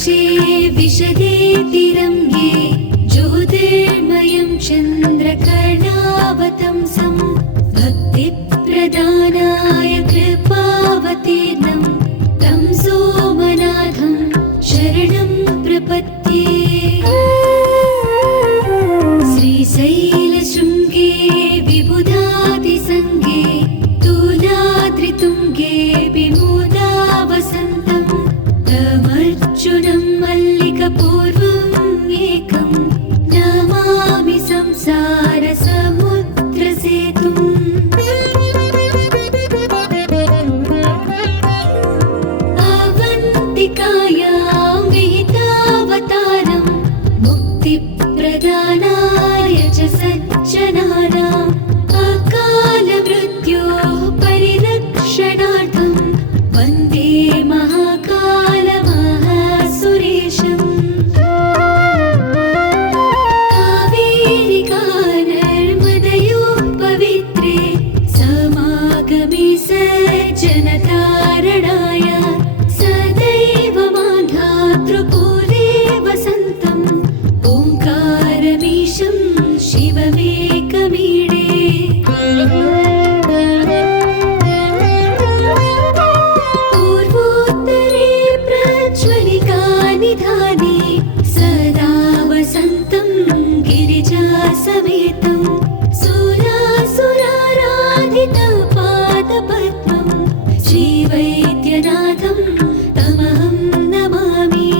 देशे विशदे तिरङ्गे ज्योतिर्मयं चन्द्रकर्णावतंसं भक्तिप्रदानाय कृपावतीर्णं तं सोमनाथं शरणं प्रपद्ये। श्रीशैलशृङ्गे विबुधातिसङ्गे तुलाद्रितुङ्गे विमोदावसन्तं तमर्जुनं मल्लिकपूर्वम् एकं नमामि संसारसमुद्रसेतुम्। अवन्तिकायां विहितावतारं मुक्तिप्रदानाय च सज्जनानाम् अकालमृत्योः परिरक्षणार्थं वन्दे महाकालमहासुरेशम्। कावेरिका नर्मदयोः पवित्रे समागमे सज्जनतारणाय सदैव मान्धातृपूरे वसन्तम् ओङ्कारमीशं शिवमेकमीडे। पूर्वोत्तरे प्रज्वलिका निधाने सदा वसन्तं गिरिजासमेतं सुरासुराराधितपादपद्मं श्रीवैद्यनाथं तमहं नमामि।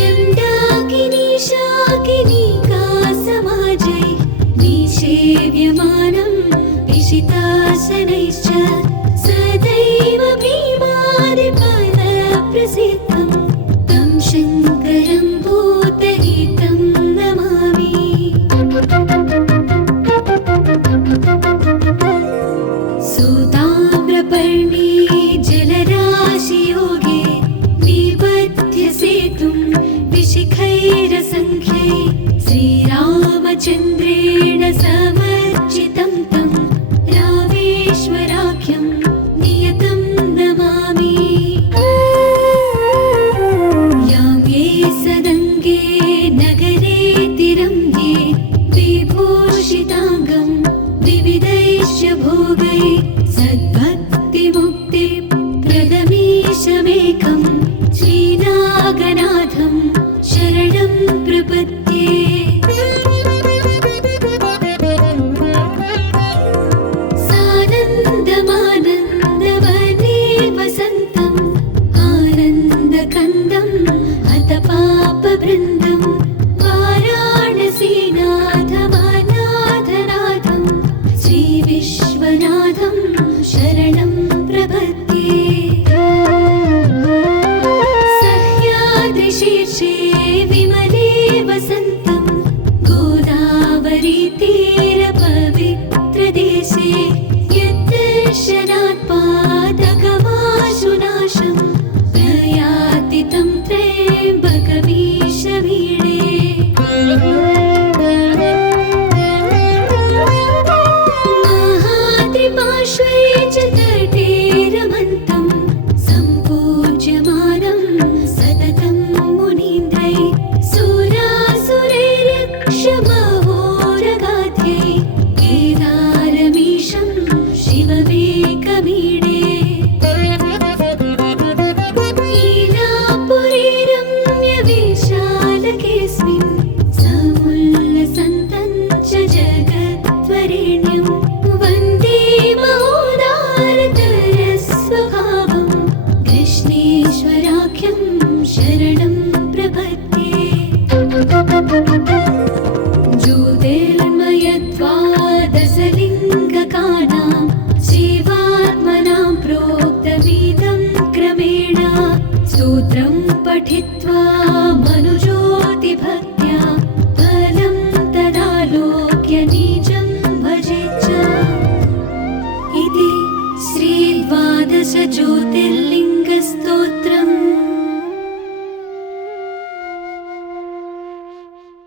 यं डाकिनी शाकिनीका समाजै निषेव्यमानं विशितासनैश्च सदैव भीमादिपदप्रसिद्धं तं शङ्करं भूतहितं नमामि। सूताम्रपर्णी जलराशियोगे निबध्य सेतुं विशिखैरसङ्ख्यै श्रीरामचन्द्रेण समर्चितं तं रामेश्वराख्यं नियतं नमामि। यां ये सदङ्गे नगरे तिरङ्गे विभूषिताङ्गं विविधैश्च भोगै सद्भक्तिमुक्तिप्रदमीशमेकं श्रीनागनाथं शरणं प्रपद्ये। सानन्दमानन्दवने वसन्तम् आनन्दकन्दम् हतपापवृन्दं वाराणसीनाथमनाथनाथं श्रीविश्वनाथं शरणं प्रपद्ये। सह्याद्रिशीर्षे विमले वसन्तं गोदावरीतीरपवित्रदेशे यद्दर्शनात् पातकमाशुनाशं प्रयाति तं त्र्यम्बकमीशमीडे। महात्रिपार्श्वे च तटे रमन्तं सम्पूज्यमानं सततं मुनीन्द्रै सुरासुरैर्यक्षमहोरगाध्ये केदारमीशं शिवमेकमीडे। लीलापुरे रम्यविशालकेऽस्मिन् समुल्लसन्तं च जगद्वरेण्यं वन्दे महोदारतरस्वभावं कृष्णेश्वराख्यं शरणं प्रपद्ये। ज्योतिर्मयद्वादशलिङ्गकानां शिवात्मनां प्रोक्तमिदं क्रमेण स्तोत्रं पठित्वा मनुज्योतिभक्त्या फलं तदालोक्य निजं भजेच्च। इति श्रीद्वादशज्योतिर्